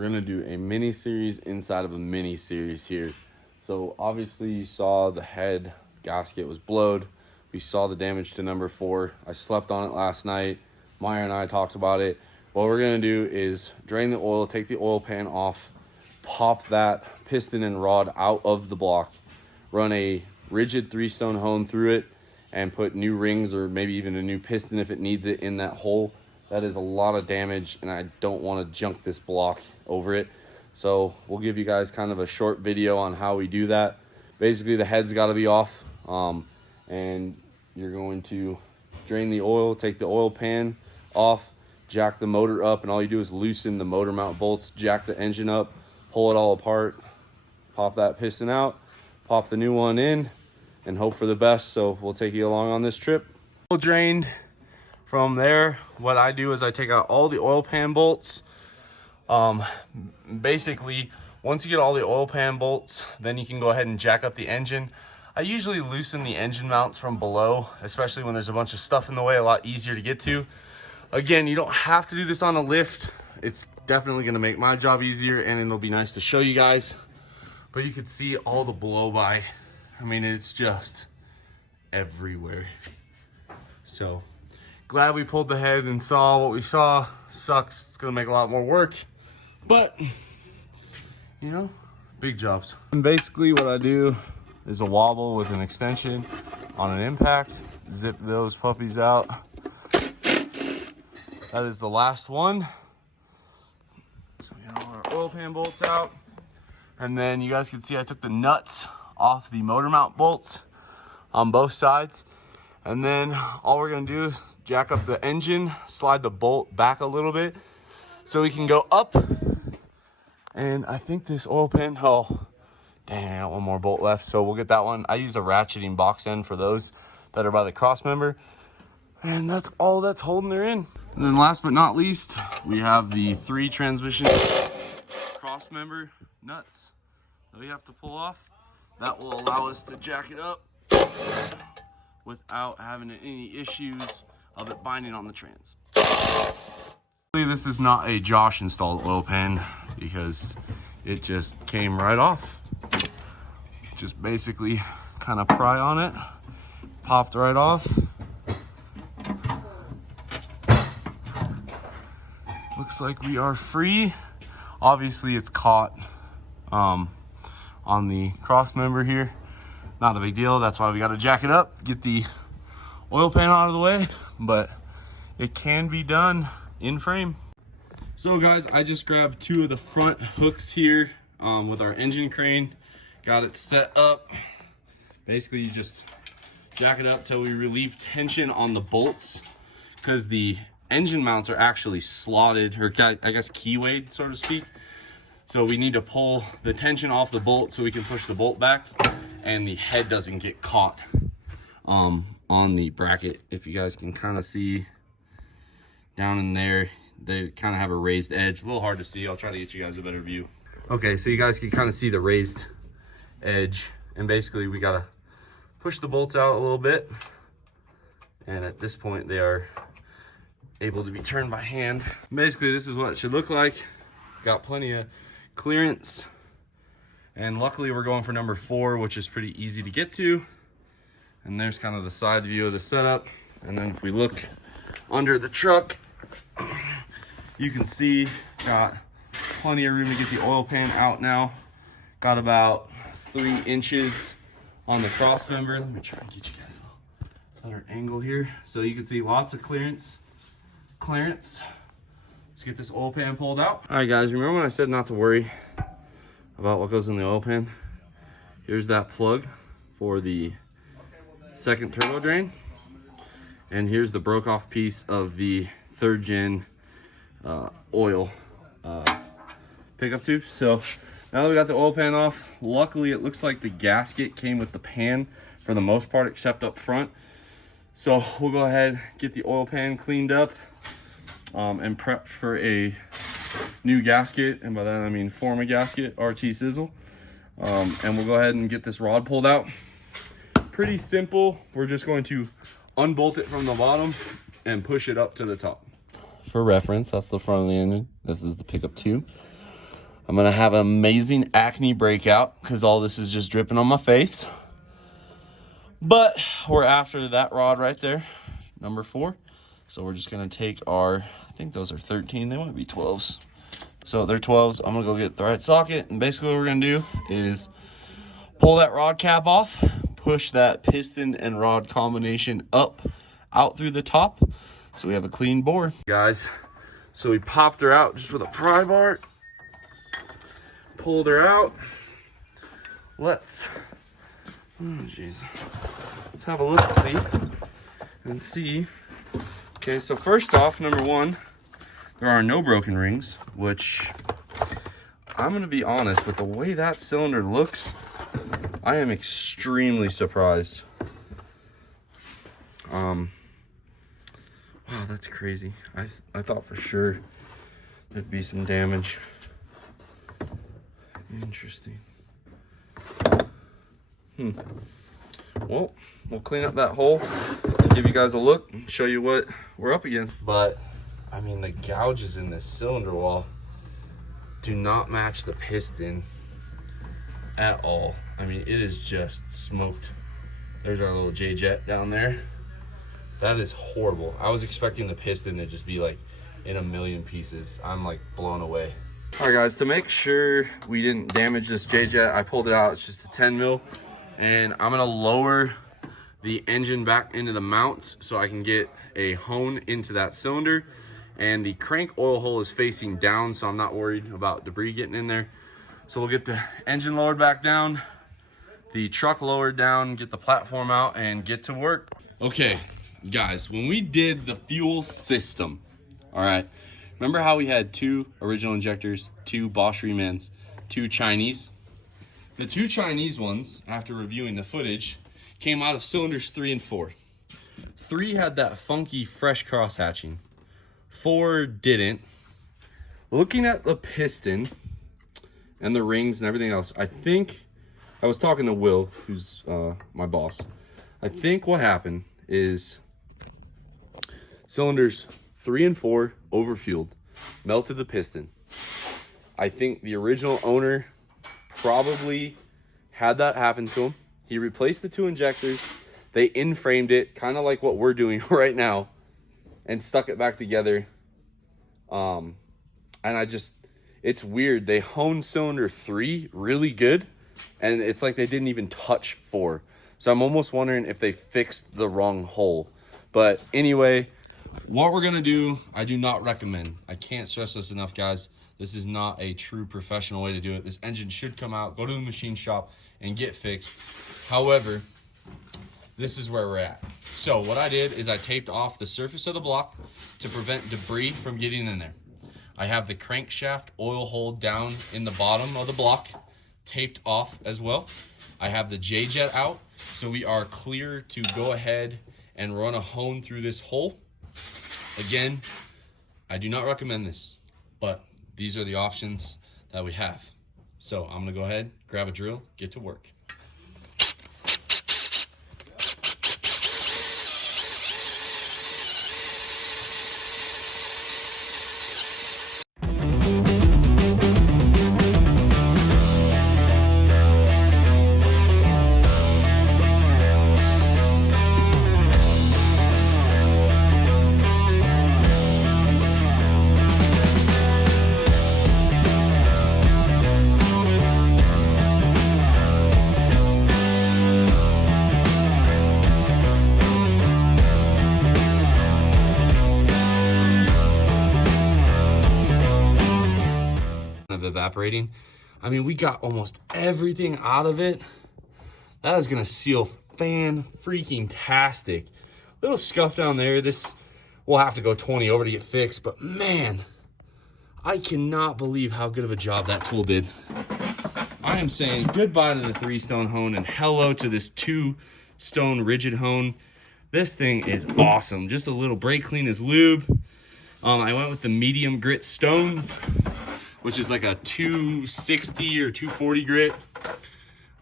we're gonna do a mini series inside of a mini series here. So obviously you saw the head gasket was blowed. We saw the damage to number 4. I slept on it last night. Maya and I talked about it. What we're gonna do is drain the oil, take the oil pan off, pop that piston and rod out of the block, run a rigid 3-stone hone through it, and put new rings or maybe even a new piston if it needs it in that hole. That is a lot of damage, and I don't want to junk this block over it. So we'll give you guys kind of a short video on how we do that. Basically, the head's got to be off, and you're going to drain the oil, take the oil pan off, jack the motor up, and all you do is loosen the motor mount bolts, jack the engine up, pull it all apart, pop that piston out, pop the new one in, and hope for the best. So we'll take you along on this trip. Drained. From there, what I do is I take out all the oil pan bolts. Basically, once you get all the oil pan bolts, then you can go ahead and jack up the engine. I usually loosen the engine mounts from below, especially when there's a bunch of stuff in the way, a lot easier to get to. Again, you don't have to do this on a lift. It's definitely gonna make my job easier, and it'll be nice to show you guys. But you can see all the blow by. I mean, it's just everywhere. So, glad we pulled the head and saw what we saw. Sucks, it's gonna make a lot more work, but you know, big jobs. And basically what I do is a wobble with an extension on an impact, zip those puppies out. That is the last one. So we got all our oil pan bolts out. And then you guys can see I took the nuts off the motor mount bolts on both sides. And then all we're gonna do is jack up the engine, slide the bolt back a little bit so we can go up. And I think this oil pan, oh, dang, I got one more bolt left. So we'll get that one. I use a ratcheting box end for those that are by the cross member. And that's all that's holding her in. And then last but not least, we have the 3 transmission cross member nuts that we have to pull off. That will allow us to jack it up without having any issues of it binding on the trans. This is not a Josh installed oil pan because it just came right off. Just basically kind of pry on it, popped right off. Looks like we are free. Obviously it's caught on the cross member here. Not a big deal, that's why we gotta jack it up, get the oil pan out of the way, but it can be done in frame. So guys, I just grabbed 2 of the front hooks here with our engine crane, got it set up. Basically you just jack it up till we relieve tension on the bolts, because the engine mounts are actually slotted, or I guess keywayed, so to speak. So we need to pull the tension off the bolt so we can push the bolt back and the head doesn't get caught on the bracket. If you guys can kind of see down in there, they kind of have a raised edge. A little hard to see. I'll try to get you guys a better view. Okay, so you guys can kind of see the raised edge. And basically we gotta push the bolts out a little bit. And at this point they are able to be turned by hand. Basically this is what it should look like. Got plenty of clearance. And luckily we're going for number 4, which is pretty easy to get to. And there's kind of the side view of the setup. And then if we look under the truck, you can see got plenty of room to get the oil pan out now. Got about 3 inches on the cross member. Let me try and get you guys a better angle here. So you can see lots of clearance. Let's get this oil pan pulled out. All right guys, remember when I said not to worry about what goes in the oil pan? Here's that plug for the second turbo drain. And here's the broke off piece of the 3rd gen oil pickup tube. So now that we got the oil pan off, luckily it looks like the gasket came with the pan for the most part, except up front. So we'll go ahead, get the oil pan cleaned up and prepped for a new gasket. And by that I mean form a gasket, RT sizzle. And we'll go ahead and get this rod pulled out. Pretty simple. We're just going to unbolt it from the bottom and push it up to the top. For reference, that's the front of the engine. This is the pickup tube. I'm gonna have an amazing acne breakout because all this is just dripping on my face. But we're after that rod right there, number 4. So we're just gonna take our, I think those are 13, they might be 12s. So they're 12s. I'm gonna go get the right socket, and basically what we're gonna do is pull that rod cap off, push that piston and rod combination up, out through the top, so we have a clean bore. Guys, so we popped her out just with a pry bar, pulled her out. Let's have a look and see. Okay, so first off, number 1, there are no broken rings, which I'm gonna be honest, with the way that cylinder looks, I am extremely surprised. Wow, that's crazy. I thought for sure there'd be some damage. Interesting. Well, we'll clean up that hole to give you guys a look and show you what we're up against. But I mean, the gouges in this cylinder wall do not match the piston at all. I mean, it is just smoked. There's our little J-jet down there. That is horrible. I was expecting the piston to just be like in a million pieces. I'm like blown away. All right, guys, to make sure we didn't damage this J-jet, I pulled it out. It's just a 10 mil, and I'm gonna lower the engine back into the mounts so I can get a hone into that cylinder. And the crank oil hole is facing down, so I'm not worried about debris getting in there. So we'll get the engine lowered back down, the truck lowered down, get the platform out, and get to work. Okay, guys, when we did the fuel system, all right, remember how we had 2 original injectors, 2 Bosch remans, 2 Chinese? The 2 Chinese ones, after reviewing the footage, came out of cylinders 3 and 4. 3 had that funky fresh cross hatching. 4 didn't. Looking at the piston and the rings and everything else, I think, I was talking to Will, who's my boss. I think what happened is cylinders 3 and 4 overfueled, melted the piston. I think the original owner probably had that happen to him. He replaced the 2 injectors. They in-framed it, kind of like what we're doing right now, and stuck it back together. And it's weird. They honed cylinder 3 really good, and it's like they didn't even touch 4. So I'm almost wondering if they fixed the wrong hole. But anyway, what we're gonna do, I do not recommend. I can't stress this enough, guys. This is not a true professional way to do it. This engine should come out, go to the machine shop, and get fixed. However, this is where we're at. So what I did is I taped off the surface of the block to prevent debris from getting in there. I have the crankshaft oil hole down in the bottom of the block taped off as well. I have the J-jet out, so we are clear to go ahead and run a hone through this hole. Again, I do not recommend this, but these are the options that we have. So I'm gonna go ahead, grab a drill, get to work. Evaporating. I mean, we got almost everything out of it. That is gonna seal fan freaking tastic. Little scuff down there. This will have to go 20 over to get fixed, but man, I cannot believe how good of a job that tool did. I am saying goodbye to the 3-stone hone and hello to this 2-stone rigid hone. This thing is awesome. Just a little brake clean as lube. I went with the medium grit stones, which is like a 260 or 240 grit.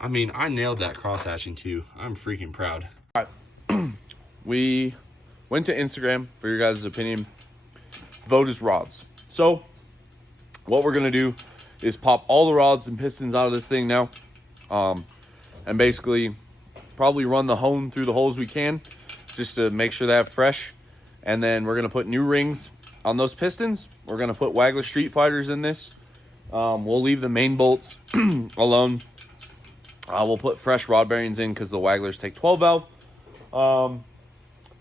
I mean, I nailed that cross hatching too. I'm freaking proud. All right. We went to Instagram for your guys' opinion. Vote is rods. So what we're gonna do is pop all the rods and pistons out of this thing now. And basically probably run the hone through the holes we can just to make sure they have fresh. And then we're gonna put new rings on those pistons. We're gonna put Wagler Street Fighters in this. We'll leave the main bolts alone. We'll put fresh rod bearings in because the Waglers take 12 valve.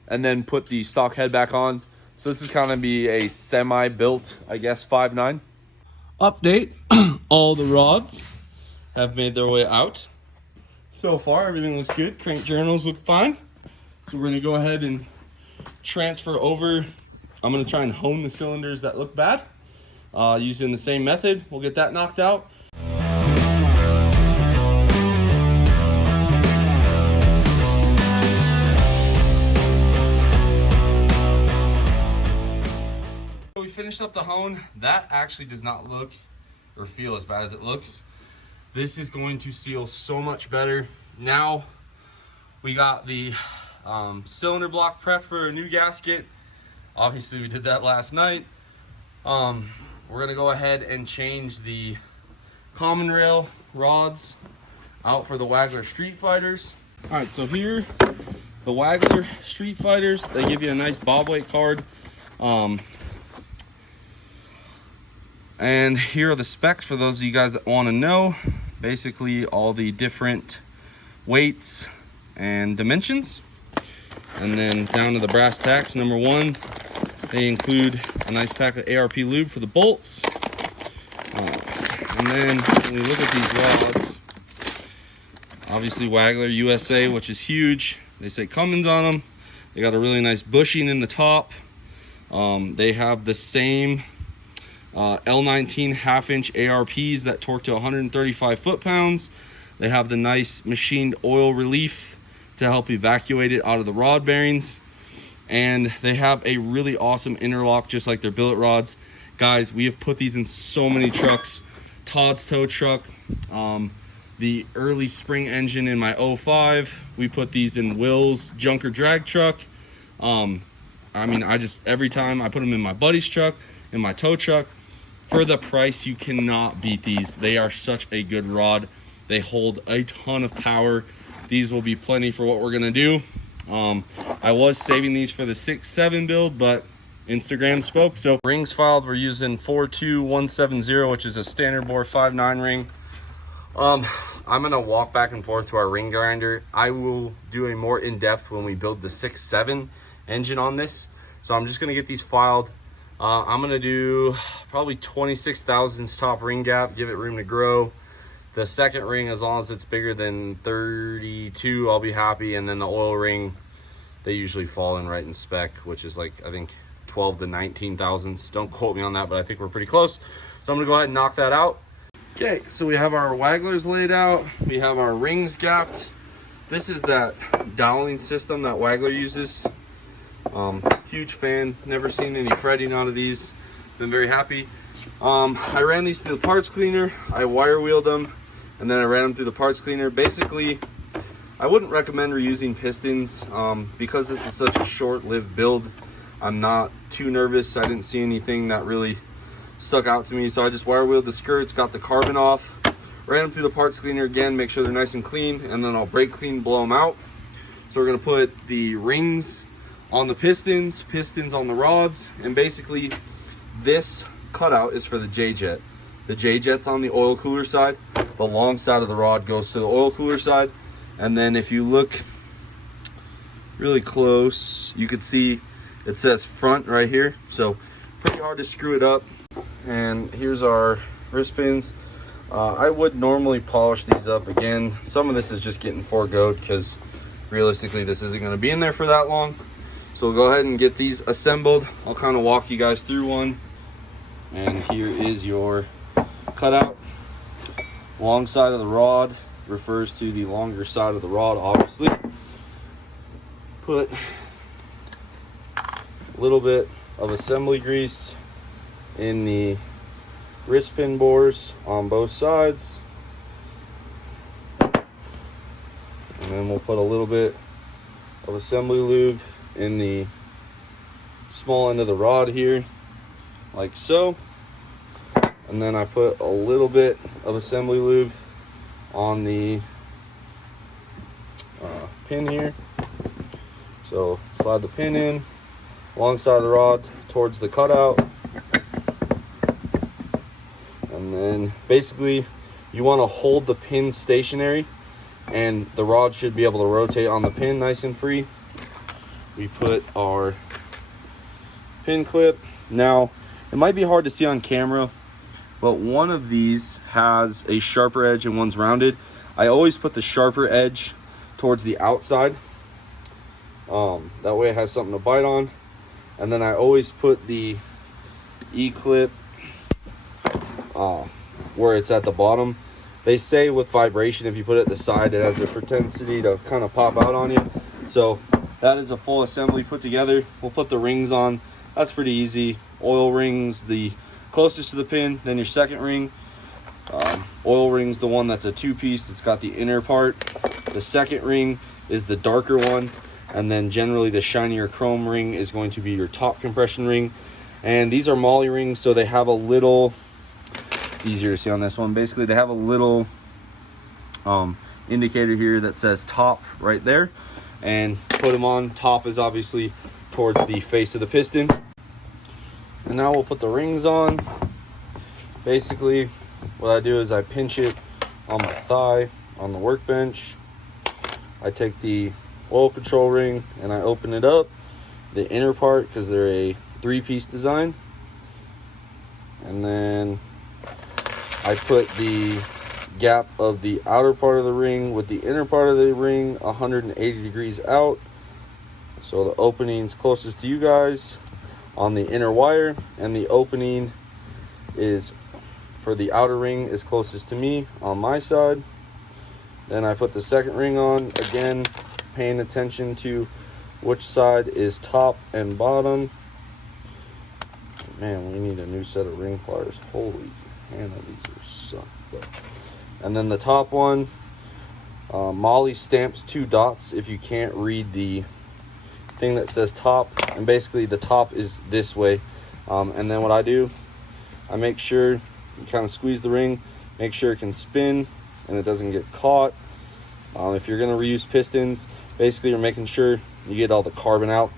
And then put the stock head back on. So this is kind of be a semi-built, I guess, 5.9. Update, all the rods have made their way out. So far, everything looks good. Crank journals look fine. So we're gonna go ahead and transfer over. I'm gonna try and hone the cylinders that look bad. Using the same method, we'll get that knocked out. We finished up the hone. That actually does not look or feel as bad as it looks. This is going to seal so much better. Now we got the cylinder block prep for a new gasket. Obviously we did that last night. We're gonna go ahead and change the common rail rods out for the Wagler Street Fighters. All right, so here, the Wagler Street Fighters, they give you a nice bob weight card. And here are the specs for those of you guys that want to know. Basically all the different weights and dimensions. And then down to the brass tacks. Number one, they include a nice pack of ARP lube for the bolts. And then when we look at these rods, obviously Wagler USA, which is huge. They say Cummins on them. They got a really nice bushing in the top. They have the same L19 half-inch ARPs that torque to 135 foot-pounds. They have the nice machined oil relief to help evacuate it out of the rod bearings. And they have a really awesome interlock, just like their billet rods. Guys, we have put these in so many trucks. Todd's tow truck, the early spring engine in my 05. We put these in Will's junker drag truck. I mean, every time I put them in my buddy's truck, in my tow truck. For the price, you cannot beat these. They are such a good rod. They hold a ton of power. These will be plenty for what we're gonna do. I was saving these for the 6.7 build, but Instagram spoke. So rings filed, we're using 42170, which is a standard bore 5.9 ring. I'm gonna walk back and forth to our ring grinder. I will do a more in-depth when we build the 6.7 engine on this. So I'm just gonna get these filed. I'm gonna do probably 26 thousandths top ring gap, give it room to grow. The second ring, as long as it's bigger than 32, I'll be happy. And then the oil ring, they usually fall in right in spec, which is like, I think 12 to 19 thousandths. Don't quote me on that, but I think we're pretty close. So I'm gonna go ahead and knock that out. Okay, so we have our Waglers laid out. We have our rings gapped. This is that doweling system that Wagler uses. Huge fan, never seen any fretting out of these. Been very happy. I ran these through the parts cleaner. I wire wheeled them, and then I ran them through the parts cleaner. Basically, I wouldn't recommend reusing pistons because this is such a short-lived build. I'm not too nervous. I didn't see anything that really stuck out to me, so I just wire wheeled the skirts, got the carbon off, ran them through the parts cleaner again, make sure they're nice and clean, and then I'll brake clean, blow them out. So we're gonna put the rings on the pistons on the rods, and basically this cutout is for the J-jet. The J-jet's on the oil cooler side. The long side of the rod goes to the oil cooler side, and then if you look really close, you could see it says front right here, so pretty hard to screw it up. And here's our wrist pins. I would normally polish these up again. Some of this is just getting foregoed because realistically this isn't going to be in there for that long. So we'll go ahead and get these assembled. I'll kind of walk you guys through one. And here is your cutout. Long side of the rod refers to the longer side of the rod, obviously. Put a little bit of assembly grease in the wrist pin bores on both sides. And then we'll put a little bit of assembly lube in the small end of the rod here, like so. And then I put a little bit of assembly lube on the pin here. So slide the pin in alongside the rod towards the cutout. And then basically you want to hold the pin stationary, and the rod should be able to rotate on the pin nice and free. We put our pin clip. Now, it might be hard to see on camera, but one of these has a sharper edge and one's rounded. I always put the sharper edge towards the outside. That way it has something to bite on. And then I always put the E-clip where it's at the bottom. They say with vibration, if you put it at the side, it has a propensity to kind of pop out on you. So that is a full assembly put together. We'll put the rings on. That's pretty easy. Oil rings the closest to the pin, then your second ring. Oil ring's the one that's a two-piece. It's got the inner part. The second ring is the darker one, and then generally the shinier chrome ring is going to be your top compression ring. And these are Molly rings, so they have a little, it's easier to see on this one. Basically, they have a little indicator here that says top right there, and put them on. Top is obviously towards the face of the piston. And now we'll put the rings on. Basically, what I do is I pinch it on my thigh on the workbench. I take the oil control ring and I open it up, the inner part, because they're a three-piece design. And then I put the gap of the outer part of the ring with the inner part of the ring 180 degrees out, so the opening's closest to you guys on the inner wire, and the opening is for the outer ring is closest to me on my side. Then I put the second ring on, again paying attention to which side is top and bottom. Man, we need a new set of ring pliers. Holy man, these are suck. And then the top one, Molly stamps 2 dots if you can't read the thing that says top, and basically the top is this way. And then what I do, I make sure you kind of squeeze the ring, make sure it can spin and it doesn't get caught. If you're going to reuse pistons, basically you're making sure you get all the carbon out,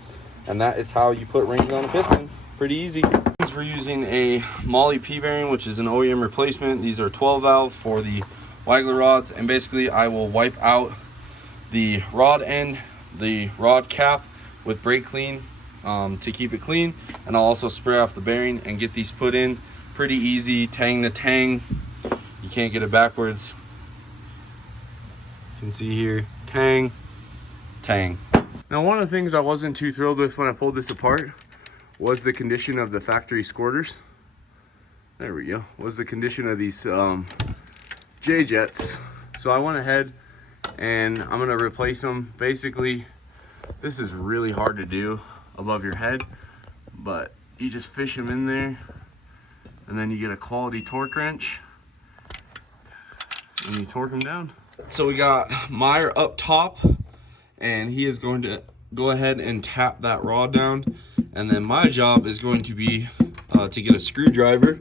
and that is how you put rings on a piston. Pretty easy. We're using a Molly P bearing, which is an OEM replacement. These are 12 valve for the Wagler rods, and basically I will wipe out the rod end, the rod cap with brake clean to keep it clean, and I'll also spray off the bearing and get these put in. Pretty easy, tang to tang. You can't get it backwards. You can see here, tang, tang. Now, one of the things I wasn't too thrilled with when I pulled this apart was the condition of the factory squirters. There we go. Was the condition of these J-jets. So I went ahead and I'm gonna replace them. Basically, this is really hard to do above your head, but you just fish them in there, and then you get a quality torque wrench and you torque them down. So we got Meyer up top, and he is going to go ahead and tap that rod down, and then my job is going to be to get a screwdriver.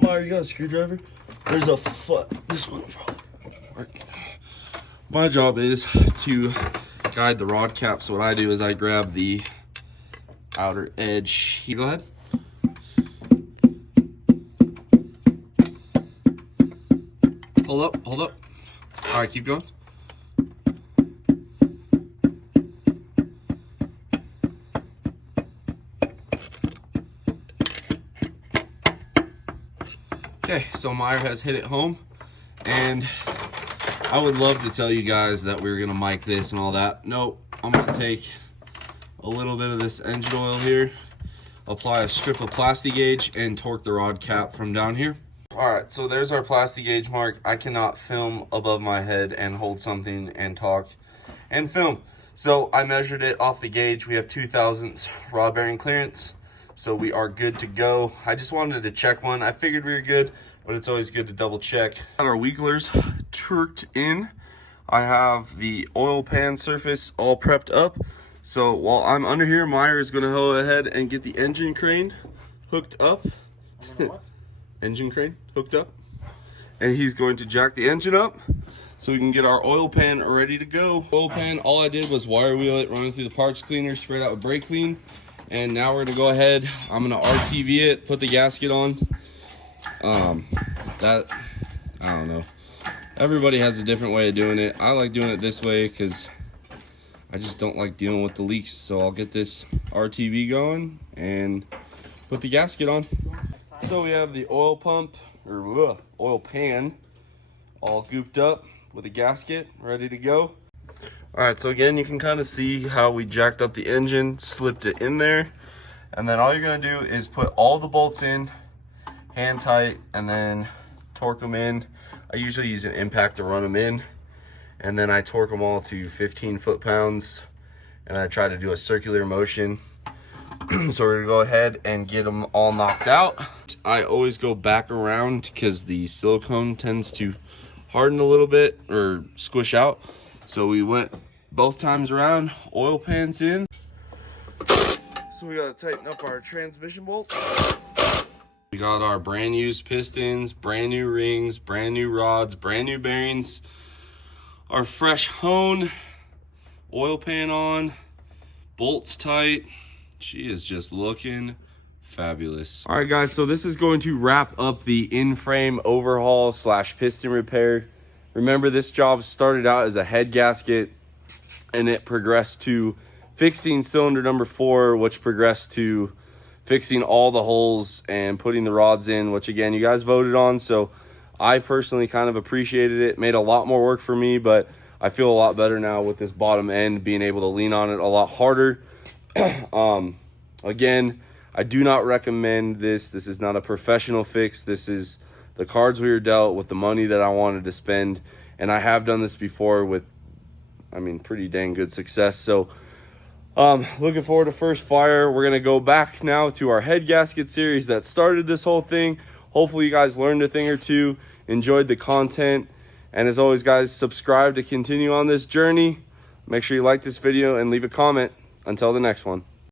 Meyer, you got a screwdriver? There's a foot. This one will probably work. My job is to guide the rod cap. So what I do is I grab the outer edge. You go ahead. Hold up, hold up. All right, keep going. Okay, so Meyer has hit it home, and I would love to tell you guys that we were gonna mic this and all that. Nope, I'm gonna take a little bit of this engine oil here, apply a strip of plastic gauge, and torque the rod cap from down here. All right, so there's our plastic gauge mark. I cannot film above my head and hold something and talk and film. So I measured it off the gauge. We have 2/1000 rod bearing clearance. So we are good to go. I just wanted to check one. I figured we were good, but it's always good to double check. Got our Waglers torqued in. I have the oil pan surface all prepped up. So while I'm under here, Meyer is gonna go ahead and get the engine crane hooked up. engine crane hooked up, and he's going to jack the engine up so we can get our oil pan ready to go. Oil pan, all I did was wire wheel it, running through the parts cleaner, sprayed out with brake clean, and now we're gonna go ahead. I'm gonna RTV it, put the gasket on. I don't know. Everybody has a different way of doing it. I like doing it this way because I just don't like dealing with the leaks. So I'll get this RTV going and put the gasket on. So we have the oil pump, or oil pan, all gooped up with a gasket ready to go. All right, so again, you can kind of see how we jacked up the engine, slipped it in there, and then all you're gonna do is put all the bolts in, hand tight, and then torque them in. I usually use an impact to run them in, and then I torque them all to 15 foot-pounds, and I try to do a circular motion. So we're gonna go ahead and get them all knocked out. I always go back around because the silicone tends to harden a little bit or squish out. So we went both times around, oil pans in. So we gotta tighten up our transmission bolt. We got our brand used pistons, brand new rings, brand new rods, brand new bearings, our fresh hone, oil pan on, bolts tight. She is just looking fabulous. All right, guys, so this is going to wrap up the in-frame overhaul / piston repair. Remember, this job started out as a head gasket, and it progressed to fixing cylinder number 4, which progressed to fixing all the holes and putting the rods in, which again, you guys voted on. So I personally kind of appreciated it. Made a lot more work for me, but I feel a lot better now with this bottom end, being able to lean on it a lot harder. Again, I do not recommend this. This is not a professional fix. This is the cards we were dealt with the money that I wanted to spend. And I have done this before with, I mean, pretty dang good success. So looking forward to first fire. We're going to go back now to our head gasket series that started this whole thing. Hopefully you guys learned a thing or two, enjoyed the content. And as always, guys, subscribe to continue on this journey. Make sure you like this video and leave a comment. Until the next one.